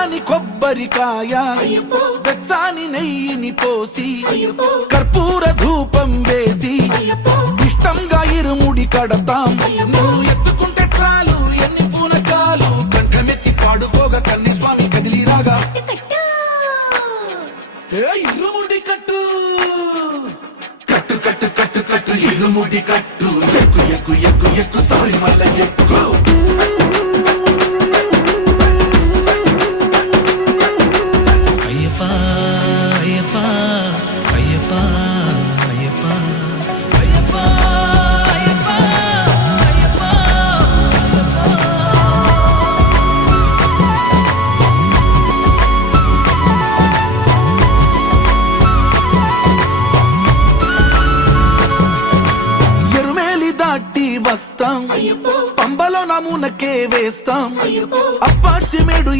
పచ్చాని కొబ్బరికాయ వెచ్చాని నెయ్యిని పోసి కర్పూర ధూపం వేసి ఇష్టంగా ఇరుముడి కడతాం. నువ్వు ఎత్తుకుంటే చాలు ఎన్ని పూనకాలు కంఠమెత్తి పాడుకోగా కన్యస్వామి కదిలిరాగా ఇరుముడి కట్టు కట్టు కట్టు కట్టు కట్టు ఇరుముడి కట్టు ఎక్కు ఎక్కు ఎక్కు ఎక్కు సారి మల్ల ఎక్కు. వస్తాం పంబలో నమూనకే వేస్తాం అప్పాచి మేడు